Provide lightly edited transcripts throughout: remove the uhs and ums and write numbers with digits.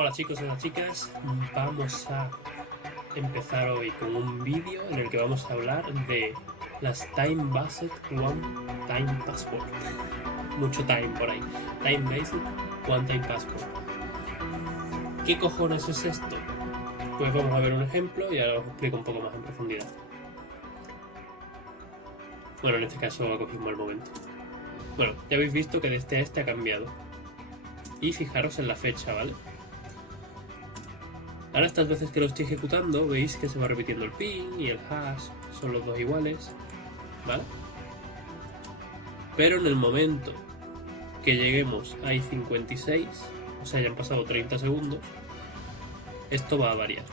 Hola chicos y hola chicas, vamos a empezar hoy con un vídeo en el que vamos a hablar de las Time Based One Time Password. Mucho time por ahí. Time Based One Time Password. ¿Qué cojones es esto? Pues vamos a ver un ejemplo y ahora os explico un poco más en profundidad. Bueno, en este caso lo cogí un mal momento. Bueno, ya habéis visto que de este a este ha cambiado. Y fijaros en la fecha, ¿vale? Ahora estas veces que lo estoy ejecutando, veis que se va repitiendo el ping y el hash, son los dos iguales, ¿vale? Pero en el momento que lleguemos a I56, o sea, ya han pasado 30 segundos, esto va a variar.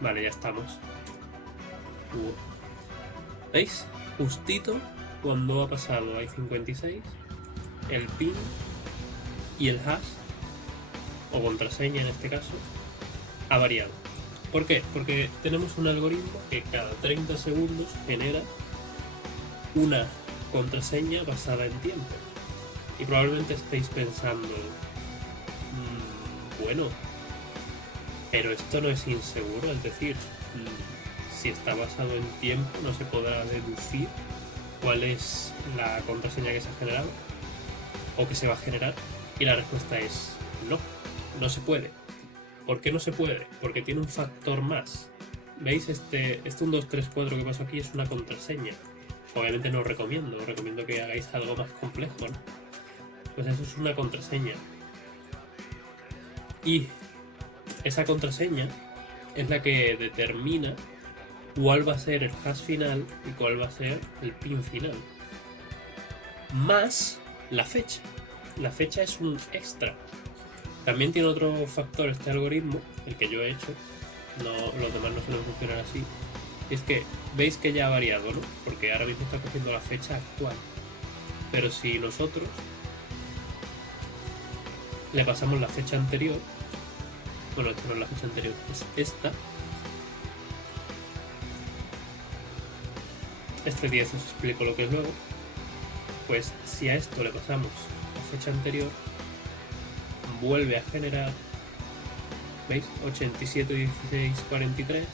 Vale, ya estamos. ¿Veis? Justito cuando ha pasado I56, el ping y el hash, o contraseña en este caso, ha variado. ¿Por qué? Porque tenemos un algoritmo que cada 30 segundos genera una contraseña basada en tiempo. Y probablemente estéis pensando, bueno, pero esto no es inseguro, es decir, si está basado en tiempo no se podrá deducir cuál es la contraseña que se ha generado o que se va a generar. Y la respuesta es no, no se puede. ¿Por qué no se puede? Porque tiene un factor más. ¿Veis? Este 1, 2, 3, 4 que pasó aquí es una contraseña. Obviamente no os recomiendo que hagáis algo más complejo, ¿no? Pues eso es una contraseña. Y esa contraseña es la que determina cuál va a ser el hash final y cuál va a ser el pin final. Más la fecha. La fecha es un extra. También tiene otro factor este algoritmo, el que yo he hecho, no, los demás no suelen funcionar así. Y es que veis que ya ha variado, ¿no? Porque ahora mismo está cogiendo la fecha actual. Pero si nosotros le pasamos la fecha anterior, bueno, esta no es la fecha anterior, es esta. Este 10 os explico lo que es luego. Pues si a esto le pasamos la fecha anterior, vuelve a generar, ¿veis? 87, 16, 43,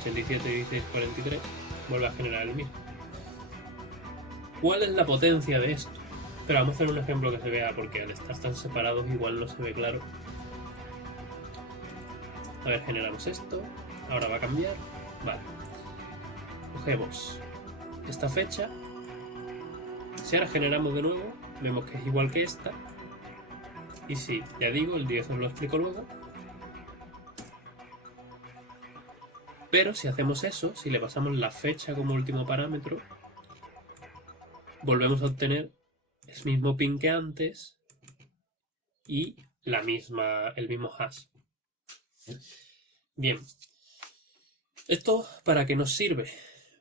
87, 16, 43, vuelve a generar el mismo. ¿Cuál es la potencia de esto? Pero vamos a hacer un ejemplo que se vea, porque al estar tan separados igual no se ve claro. A ver, generamos esto, ahora va a cambiar, vale. Cogemos esta fecha, si ahora generamos de nuevo, vemos que es igual que esta. Y sí, ya digo, el 10 os lo explico luego. Pero si hacemos eso, si le pasamos la fecha como último parámetro, volvemos a obtener el mismo pin que antes y el mismo hash. Bien. ¿Esto para qué nos sirve?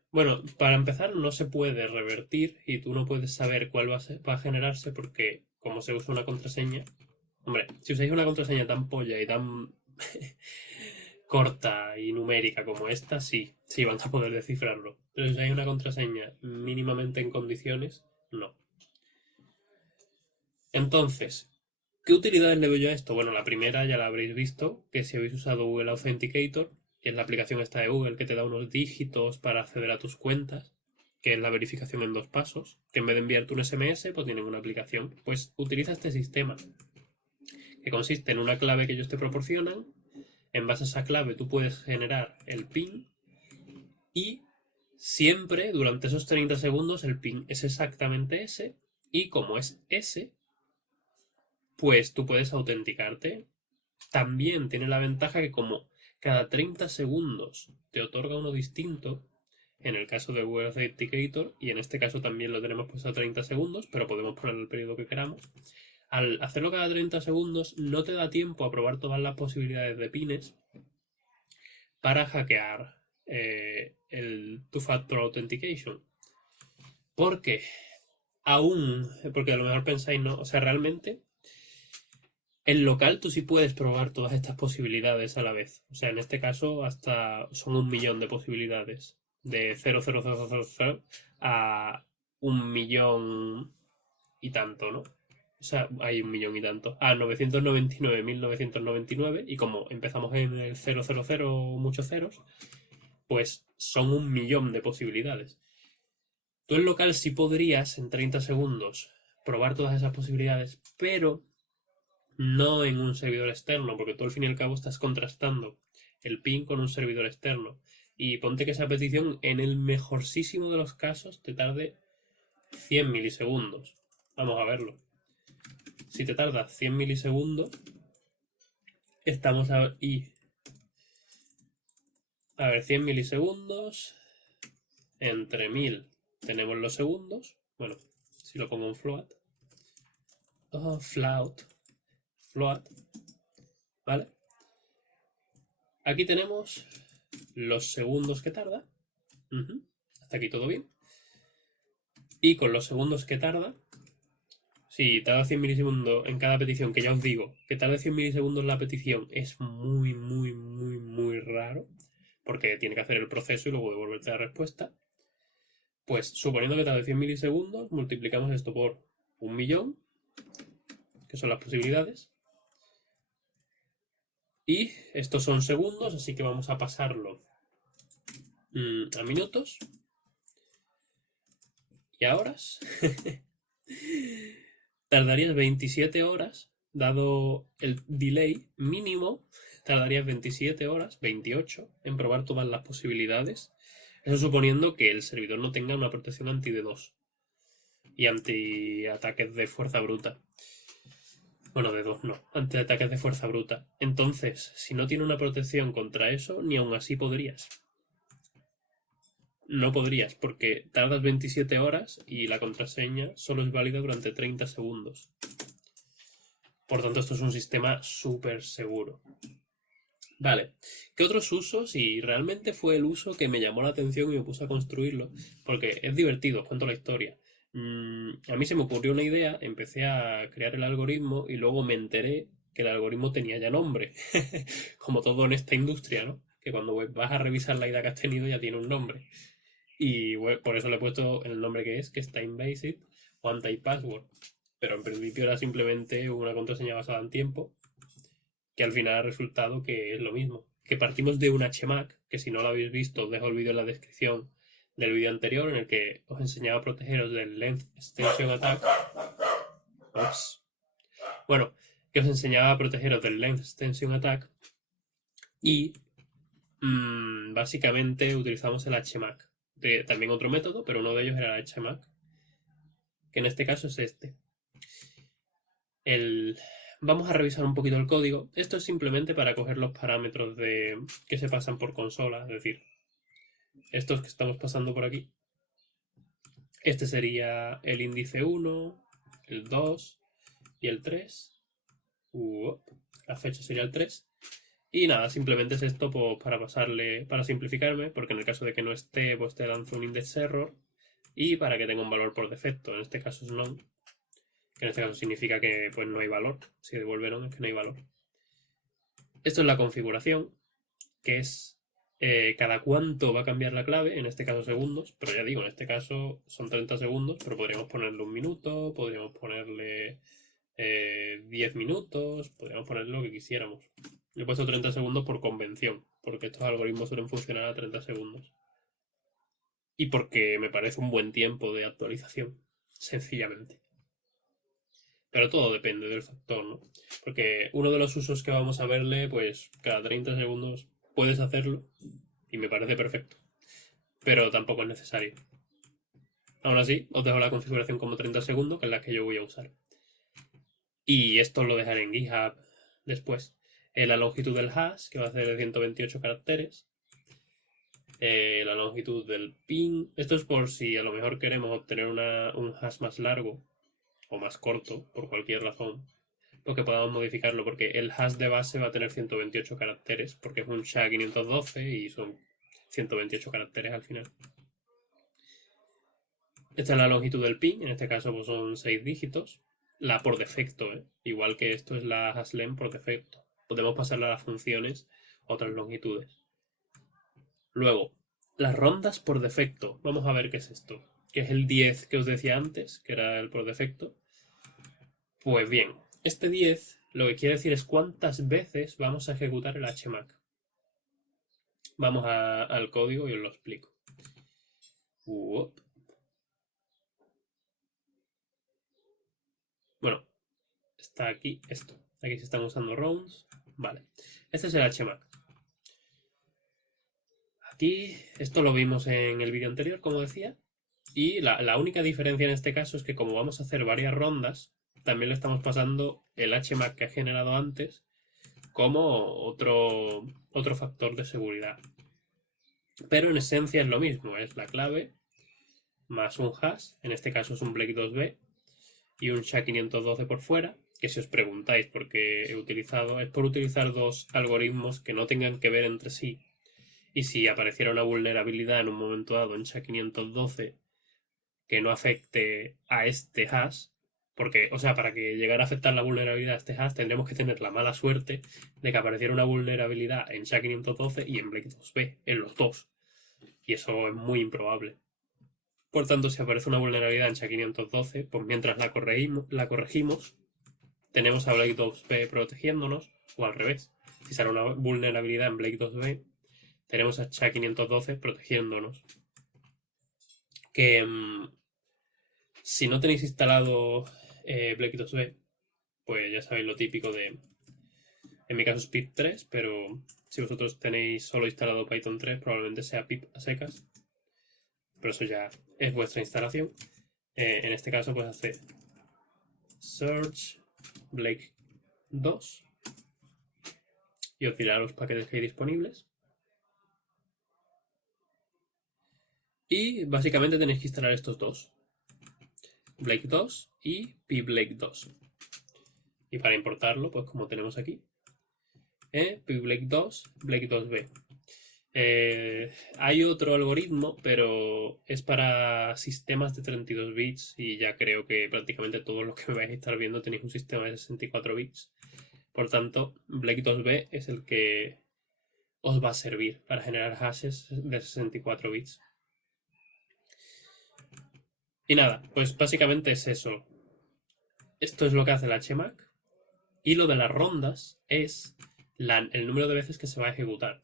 Bueno, para empezar no se puede revertir y tú no puedes saber cuál va a generarse porque como se usa una contraseña... Hombre, si usáis una contraseña tan polla y tan corta y numérica como esta, sí van a poder descifrarlo. Pero si hay una contraseña mínimamente en condiciones, no. Entonces, ¿qué utilidades le doy yo a esto? Bueno, la primera ya la habréis visto, que si habéis usado Google Authenticator, que es la aplicación esta de Google que te da unos dígitos para acceder a tus cuentas, que es la verificación en 2 pasos, que en vez de enviarte un SMS, pues tienen una aplicación. Pues utiliza este sistema, que consiste en una clave que ellos te proporcionan. En base a esa clave tú puedes generar el PIN y siempre durante esos 30 segundos el PIN es exactamente ese y como es ese, pues tú puedes autenticarte. También tiene la ventaja que como cada 30 segundos te otorga uno distinto, en el caso de Google Authenticator, y en este caso también lo tenemos puesto a 30 segundos, pero podemos poner el periodo que queramos. Al hacerlo cada 30 segundos no te da tiempo a probar todas las posibilidades de pines para hackear el Two-Factor Authentication. Porque porque a lo mejor pensáis, no, o sea, realmente en local tú sí puedes probar todas estas posibilidades a la vez. O sea, en este caso hasta son 1.000.000 de posibilidades. De 0,0000 a 1.000.000 y tanto, ¿no? O sea, hay 1.000.000 y tanto. A 999.999. Y como empezamos en el 000, muchos ceros, pues son 1.000.000 de posibilidades. Tú en local sí podrías en 30 segundos probar todas esas posibilidades, pero no en un servidor externo, porque tú al fin y al cabo estás contrastando el ping con un servidor externo. Y ponte que esa petición, en el mejorcísimo de los casos, te tarde 100 milisegundos. Vamos a verlo. Si te tarda 100 milisegundos, estamos ahí. A ver, 100 milisegundos entre 1000 tenemos los segundos. Bueno, si lo pongo en float. Oh, float. ¿Vale? Aquí tenemos los segundos que tarda. Hasta aquí todo bien. Y con los segundos que tarda, si tarda 100 milisegundos en cada petición, que ya os digo, que tarde 100 milisegundos la petición es muy, muy, muy, muy raro, porque tiene que hacer el proceso y luego devolverte la respuesta. Pues suponiendo que tarde 100 milisegundos, multiplicamos esto por 1.000.000, que son las posibilidades. Y estos son segundos, así que vamos a pasarlo a minutos y a horas. Tardarías 27 horas, dado el delay mínimo, tardarías 27 horas, 28, en probar todas las posibilidades. Eso suponiendo que el servidor no tenga una protección anti-DDoS y anti-ataques de fuerza bruta. Bueno, DDoS no, anti-ataques de fuerza bruta. Entonces, si no tiene una protección contra eso, ni aún así podrías. No podrías, porque tardas 27 horas y la contraseña solo es válida durante 30 segundos. Por tanto, esto es un sistema súper seguro. Vale, ¿qué otros usos? Y realmente fue el uso que me llamó la atención y me puse a construirlo, porque es divertido, os cuento la historia. A mí se me ocurrió una idea, empecé a crear el algoritmo y luego me enteré que el algoritmo tenía ya nombre, como todo en esta industria, ¿no? Que cuando vas a revisar la idea que has tenido ya tiene un nombre. Y bueno, por eso le he puesto el nombre que es Time-Based One Type Password. Pero en principio era simplemente una contraseña basada en tiempo, que al final ha resultado que es lo mismo. Que partimos de un HMAC, que si no lo habéis visto, os dejo el vídeo en la descripción del vídeo anterior, en el que os enseñaba a protegeros del Length Extension Attack. Ups. Bueno, que os enseñaba a protegeros del Length Extension Attack. Y básicamente utilizamos el HMAC. También otro método, pero uno de ellos era el HMAC, que en este caso es este. Vamos a revisar un poquito el código. Esto es simplemente para coger los parámetros que se pasan por consola, es decir, estos que estamos pasando por aquí. Este sería el índice 1, el 2 y el 3. La fecha sería el 3. Y nada, simplemente es esto pues, para simplificarme, porque en el caso de que no esté, pues te lanzo un index error. Y para que tenga un valor por defecto, en este caso es none, que en este caso significa que pues no hay valor. Si devuelve none es que no hay valor. Esto es la configuración, que es cada cuánto va a cambiar la clave, en este caso segundos, pero ya digo, en este caso son 30 segundos, pero podríamos ponerle un minuto, podríamos ponerle 10 minutos, podríamos ponerle lo que quisiéramos. Le he puesto 30 segundos por convención, porque estos algoritmos suelen funcionar a 30 segundos. Y porque me parece un buen tiempo de actualización, sencillamente. Pero todo depende del factor, ¿no? Porque uno de los usos que vamos a verle, pues cada 30 segundos puedes hacerlo y me parece perfecto. Pero tampoco es necesario. Aún así, os dejo la configuración como 30 segundos, que es la que yo voy a usar. Y esto lo dejaré en GitHub después. La longitud del hash, que va a ser de 128 caracteres. La longitud del ping. Esto es por si a lo mejor queremos obtener un hash más largo o más corto, por cualquier razón, porque podamos modificarlo, porque el hash de base va a tener 128 caracteres, porque es un SHA-512 y son 128 caracteres al final. Esta es la longitud del ping, en este caso pues son 6 dígitos. La por defecto, igual que esto es la hashlength por defecto. Podemos pasarle a las funciones otras longitudes. Luego, las rondas por defecto. Vamos a ver qué es esto. Que es el 10 que os decía antes, que era el por defecto. Pues bien, este 10 lo que quiere decir es cuántas veces vamos a ejecutar el HMAC. Vamos al código y os lo explico. Bueno, está aquí esto. Aquí se están usando rounds. Vale. Este es el HMAC. Aquí, esto lo vimos en el vídeo anterior, como decía. Y la única diferencia en este caso es que como vamos a hacer varias rondas, también le estamos pasando el HMAC que ha generado antes como otro factor de seguridad. Pero en esencia es lo mismo, es la clave más un hash, en este caso es un Blake2B, y un SHA-512 por fuera, que si os preguntáis por qué he utilizado, es por utilizar dos algoritmos que no tengan que ver entre sí. Y si apareciera una vulnerabilidad en un momento dado en SHA-512 que no afecte a este hash, porque, o sea, para que llegara a afectar la vulnerabilidad a este hash tendremos que tener la mala suerte de que apareciera una vulnerabilidad en SHA-512 y en Blake2B, en los dos. Y eso es muy improbable. Por tanto, si aparece una vulnerabilidad en SHA-512, pues mientras la corregimos, tenemos a Blake2B protegiéndonos, o al revés. Si sale una vulnerabilidad en Blake2B, tenemos a SHA-512 protegiéndonos. Que si no tenéis instalado Blake2B, pues ya sabéis lo típico de... En mi caso es pip 3, pero si vosotros tenéis solo instalado Python 3, probablemente sea pip a secas. Pero eso ya es vuestra instalación. En este caso, pues hace search Blake 2 y os dirá los paquetes que hay disponibles. Y básicamente tenéis que instalar estos dos, Blake 2 y pblake 2. Y para importarlo, pues como tenemos aquí, pblake 2, Blake 2b. Hay otro algoritmo, pero es para sistemas de 32 bits y ya creo que prácticamente todos los que me vais a estar viendo tenéis un sistema de 64 bits. Por tanto, Blake2B es el que os va a servir para generar hashes de 64 bits. Y nada, pues básicamente es eso. Esto es lo que hace el HMAC. Y lo de las rondas es el número de veces que se va a ejecutar.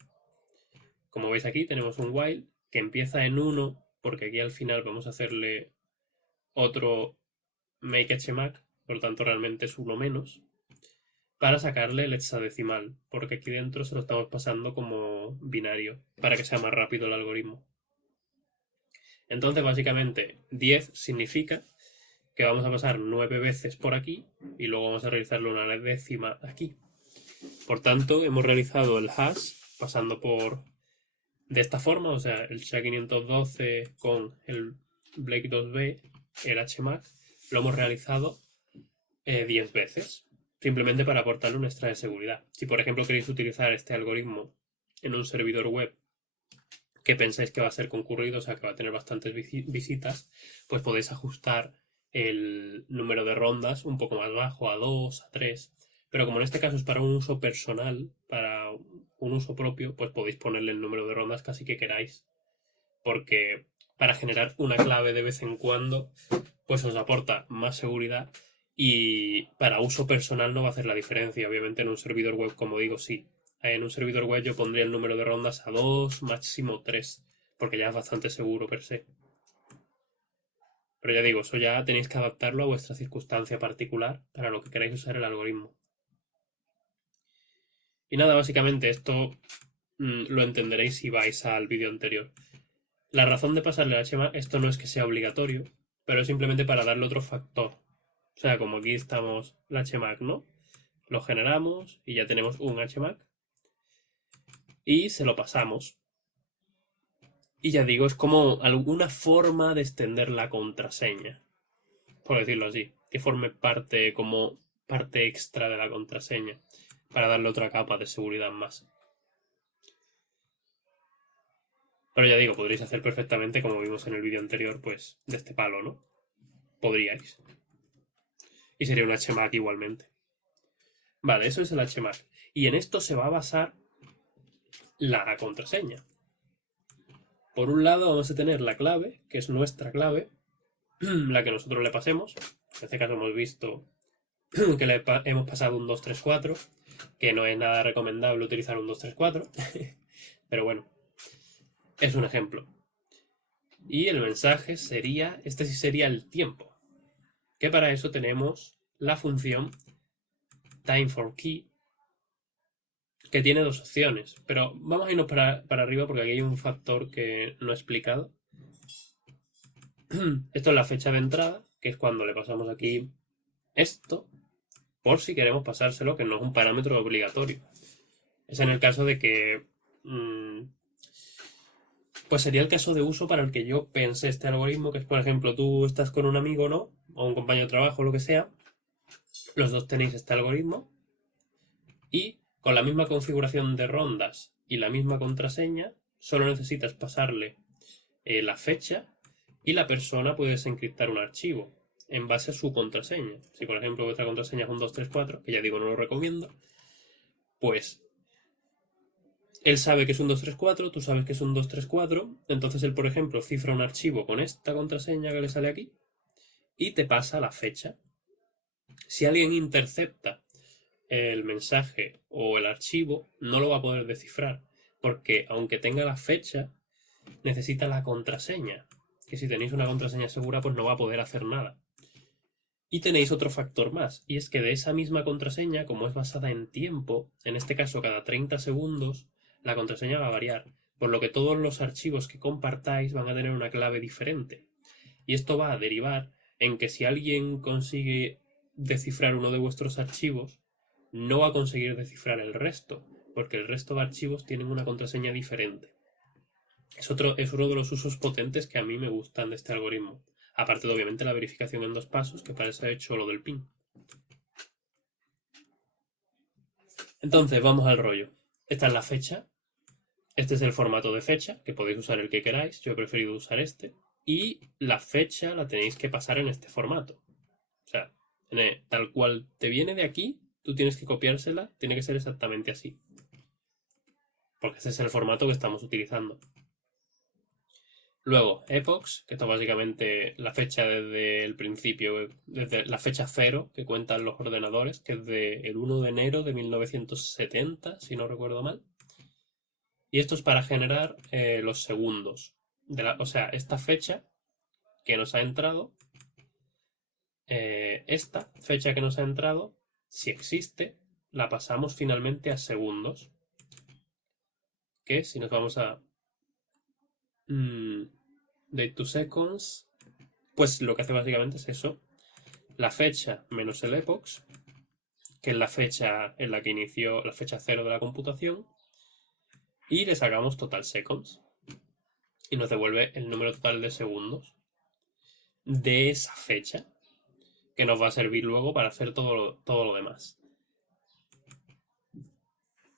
Como veis aquí tenemos un while que empieza en 1, porque aquí al final vamos a hacerle otro make HMAC, por lo tanto realmente es 1 menos, para sacarle el hexadecimal, porque aquí dentro se lo estamos pasando como binario, para que sea más rápido el algoritmo. Entonces básicamente 10 significa que vamos a pasar 9 veces por aquí y luego vamos a realizarle una décima aquí. Por tanto, hemos realizado el hash pasando por de esta forma, o sea, el SHA-512 con el Blake2B, el HMAC, lo hemos realizado 10 veces, simplemente para aportarle un extra de seguridad. Si por ejemplo queréis utilizar este algoritmo en un servidor web que pensáis que va a ser concurrido, o sea, que va a tener bastantes visitas, pues podéis ajustar el número de rondas un poco más bajo, a 2, a 3. Pero como en este caso es para un uso personal, para un uso propio, pues podéis ponerle el número de rondas casi que queráis. Porque para generar una clave de vez en cuando, pues os aporta más seguridad y para uso personal no va a hacer la diferencia. Obviamente en un servidor web, como digo, sí. En un servidor web yo pondría el número de rondas a 2, máximo 3, porque ya es bastante seguro per se. Pero ya digo, eso ya tenéis que adaptarlo a vuestra circunstancia particular para lo que queráis usar el algoritmo. Y nada, básicamente esto lo entenderéis si vais al vídeo anterior. La razón de pasarle al HMAC, esto no es que sea obligatorio, pero es simplemente para darle otro factor. O sea, como aquí estamos el HMAC, ¿no? Lo generamos y ya tenemos un HMAC. Y se lo pasamos. Y ya digo, es como alguna forma de extender la contraseña, por decirlo así, que forme parte como parte extra de la contraseña, para darle otra capa de seguridad más. Pero ya digo, podréis hacer perfectamente, como vimos en el vídeo anterior, pues de este palo, ¿no? Podríais. Y sería un HMAC igualmente. Vale, eso es el HMAC. Y en esto se va a basar la contraseña. Por un lado vamos a tener la clave, que es nuestra clave, la que nosotros le pasemos. En este caso hemos visto que hemos pasado un 234, que no es nada recomendable utilizar un 234, pero bueno, es un ejemplo. Y el mensaje sería, este sí sería el tiempo, que para eso tenemos la función time4key, que tiene dos opciones, pero vamos a irnos para arriba porque aquí hay un factor que no he explicado. Esto es la fecha de entrada, que es cuando le pasamos aquí esto, por si queremos pasárselo, que no es un parámetro obligatorio. Es en el caso de que... pues sería el caso de uso para el que yo pensé este algoritmo, que es, por ejemplo, tú estás con un amigo, ¿no? O un compañero de trabajo, o lo que sea. Los dos tenéis este algoritmo. Y con la misma configuración de rondas y la misma contraseña, solo necesitas pasarle la fecha y la persona puede desencriptar un archivo en base a su contraseña. Si, por ejemplo, vuestra contraseña es un 234, que ya digo, no lo recomiendo, pues él sabe que es un 234, tú sabes que es un 234, entonces él, por ejemplo, cifra un archivo con esta contraseña que le sale aquí y te pasa la fecha. Si alguien intercepta el mensaje o el archivo, no lo va a poder descifrar, porque aunque tenga la fecha, necesita la contraseña, que si tenéis una contraseña segura, pues no va a poder hacer nada. Y tenéis otro factor más, y es que de esa misma contraseña, como es basada en tiempo, en este caso cada 30 segundos, la contraseña va a variar, por lo que todos los archivos que compartáis van a tener una clave diferente. Y esto va a derivar en que si alguien consigue descifrar uno de vuestros archivos, no va a conseguir descifrar el resto, porque el resto de archivos tienen una contraseña diferente. Es uno de los usos potentes que a mí me gustan de este algoritmo. Aparte de, obviamente, la verificación en 2 pasos, que para eso he hecho lo del PIN. Entonces, vamos al rollo. Esta es la fecha. Este es el formato de fecha, que podéis usar el que queráis. Yo he preferido usar este. Y la fecha la tenéis que pasar en este formato. O sea, tal cual te viene de aquí, tú tienes que copiársela. Tiene que ser exactamente así. Porque este es el formato que estamos utilizando. Luego, epochs, que esto es básicamente la fecha desde el principio, desde la fecha cero que cuentan los ordenadores, que es el 1 de enero de 1970, si no recuerdo mal. Y esto es para generar los segundos. O sea, esta fecha que nos ha entrado, si existe, la pasamos finalmente a segundos. Que si nos vamos a date to seconds, pues lo que hace básicamente es eso. La fecha menos el epoch, que es la fecha en la que inició la fecha cero de la computación, y le sacamos total seconds. Y nos devuelve el número total de segundos de esa fecha, que nos va a servir luego para hacer todo lo demás.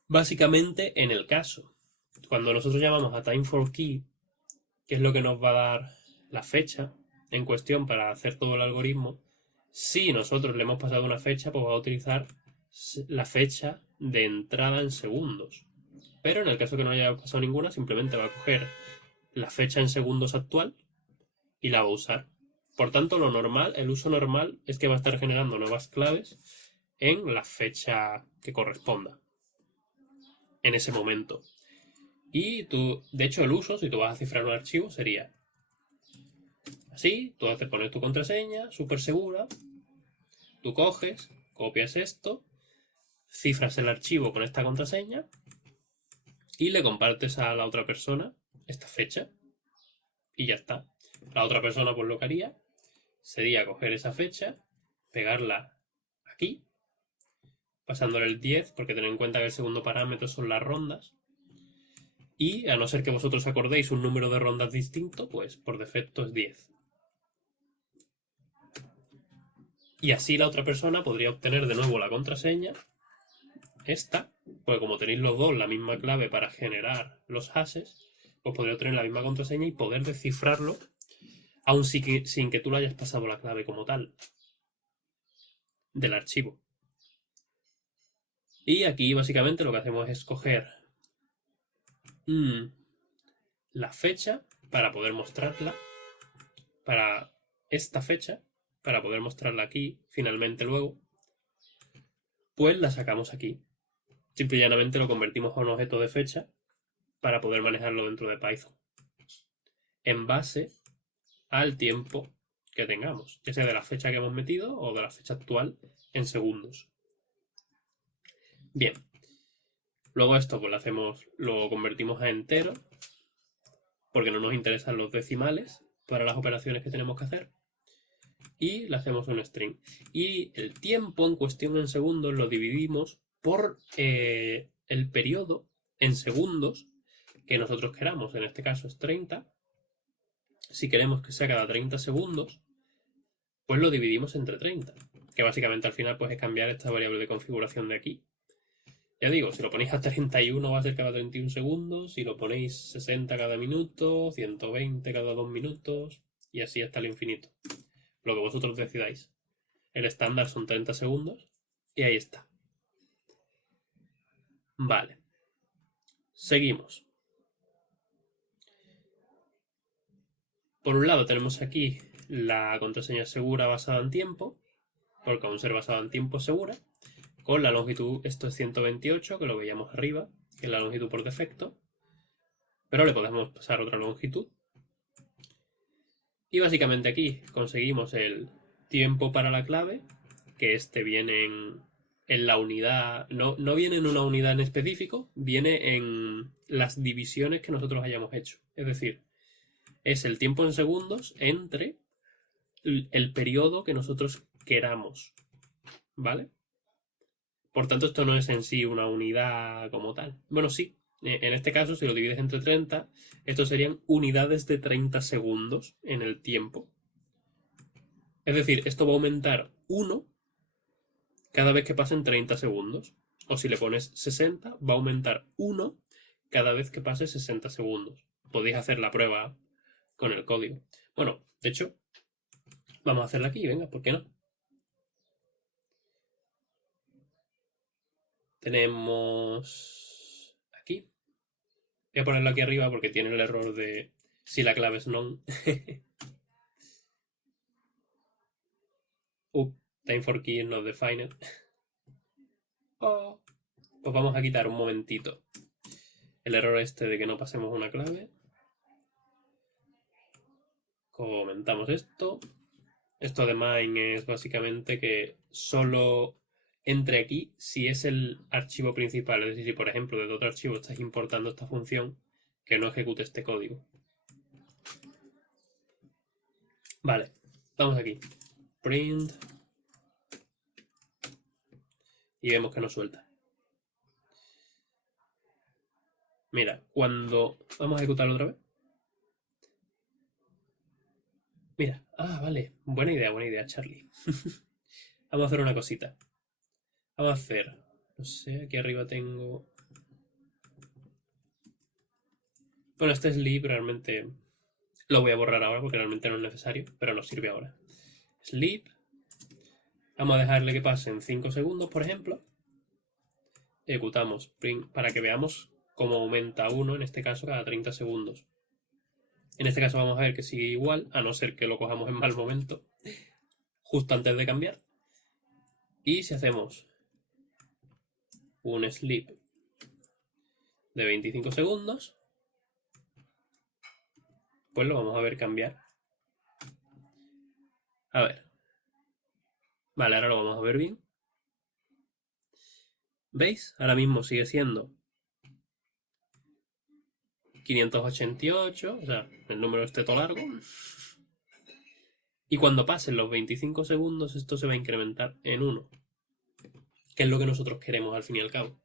Básicamente, en el caso, cuando nosotros llamamos a time4key, que es lo que nos va a dar la fecha en cuestión para hacer todo el algoritmo, si nosotros le hemos pasado una fecha, pues va a utilizar la fecha de entrada en segundos. Pero en el caso que no haya pasado ninguna, simplemente va a coger la fecha en segundos actual y la va a usar. Por tanto, lo normal, el uso normal, es que va a estar generando nuevas claves en la fecha que corresponda en ese momento. Y tú, de hecho, el uso, si tú vas a cifrar un archivo, sería así. Tú te pones tu contraseña, súper segura. Tú coges, copias esto, cifras el archivo con esta contraseña y le compartes a la otra persona esta fecha. Y ya está. La otra persona, pues lo que haría sería coger esa fecha, pegarla aquí, pasándole el 10, porque tened en cuenta que el segundo parámetro son las rondas. Y a no ser que vosotros acordéis un número de rondas distinto, pues por defecto es 10. Y así la otra persona podría obtener de nuevo la contraseña, esta, pues como tenéis los dos la misma clave para generar los hashes, pues podría obtener la misma contraseña y poder descifrarlo, aun sin que tú le hayas pasado la clave como tal del archivo. Y aquí básicamente lo que hacemos es coger la fecha para poder mostrarla, para esta fecha, para poder mostrarla aquí finalmente luego. pues la sacamos aquí. Simple y llanamente lo convertimos a un objeto de fecha para poder manejarlo dentro de Python, en base al tiempo que tengamos, ya sea de la fecha que hemos metido o de la fecha actual en segundos. Bien, luego esto pues lo convertimos a entero, porque no nos interesan los decimales para las operaciones que tenemos que hacer, y le hacemos un string. Y el tiempo en cuestión en segundos lo dividimos por el periodo en segundos que nosotros queramos. En este caso es 30. Si queremos que sea cada 30 segundos, pues lo dividimos entre 30, que básicamente al final pues es cambiar esta variable de configuración de aquí. Ya digo, si lo ponéis a 31 va a ser cada 31 segundos, si lo ponéis 60 cada minuto, 120 cada 2 minutos, y así hasta el infinito. Lo que vosotros decidáis. El estándar son 30 segundos, y ahí está. Vale. Seguimos. Por un lado tenemos aquí la contraseña segura basada en tiempo, porque aún ser basada en tiempo es segura, con la longitud, esto es 128, que lo veíamos arriba, que es la longitud por defecto, pero le podemos pasar otra longitud. Y básicamente aquí conseguimos el tiempo para la clave, que este viene en la unidad, no viene en una unidad en específico, viene en las divisiones que nosotros hayamos hecho. Es decir, es el tiempo en segundos entre el periodo que nosotros queramos, ¿vale? Por tanto, esto no es en sí una unidad como tal. Bueno, sí, en este caso, si lo divides entre 30, estos serían unidades de 30 segundos en el tiempo. Es decir, esto va a aumentar 1 cada vez que pasen 30 segundos. O si le pones 60, va a aumentar 1 cada vez que pase 60 segundos. Podéis hacer la prueba con el código. Bueno, de hecho, vamos a hacerla aquí, venga, ¿por qué no? Tenemos aquí. Voy a ponerlo aquí arriba porque tiene el error de si la clave es non. Time for key is not defined. Oh. Pues vamos a quitar un momentito el error este de que no pasemos una clave. Comentamos esto. Esto de mine es básicamente que solo entre aquí si es el archivo principal. Es decir, si por ejemplo desde otro archivo estás importando esta función, que no ejecute este código. Vale, vamos aquí. Print. Y vemos que nos suelta. Mira, cuando... Vamos a ejecutarlo otra vez. Mira, vale. Buena idea, Charlie. Vamos a hacer una cosita. Vamos a hacer... No sé, aquí arriba tengo... Bueno, este sleep realmente... Lo voy a borrar ahora porque realmente no es necesario, pero nos sirve ahora. Sleep. Vamos a dejarle que pase en 5 segundos, por ejemplo. Ejecutamos print para que veamos cómo aumenta 1, en este caso, cada 30 segundos. En este caso vamos a ver que sigue igual, a no ser que lo cojamos en mal momento, justo antes de cambiar. Y si hacemos un sleep de 25 segundos, pues lo vamos a ver cambiar. A ver. Vale, ahora lo vamos a ver bien. ¿Veis? Ahora mismo sigue siendo 588, o sea, el número este todo largo. Y cuando pasen los 25 segundos, esto se va a incrementar en 1, que es lo que nosotros queremos al fin y al cabo.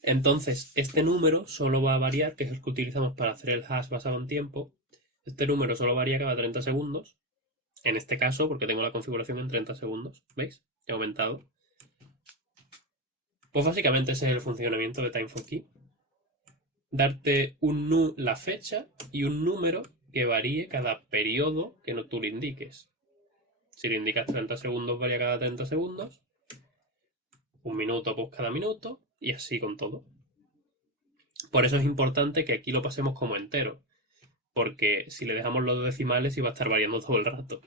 Entonces, este número solo va a variar, que es el que utilizamos para hacer el hash basado en tiempo. Este número solo varía cada 30 segundos. En este caso, porque tengo la configuración en 30 segundos. ¿Veis? He aumentado. Pues básicamente ese es el funcionamiento de Time for Key. Darte la fecha y un número que varíe cada periodo que tú le indiques. Si le indicas 30 segundos, varía cada 30 segundos. Un minuto, pues cada minuto. Y así con todo. Por eso es importante que aquí lo pasemos como entero. Porque si le dejamos los decimales iba a estar variando todo el rato.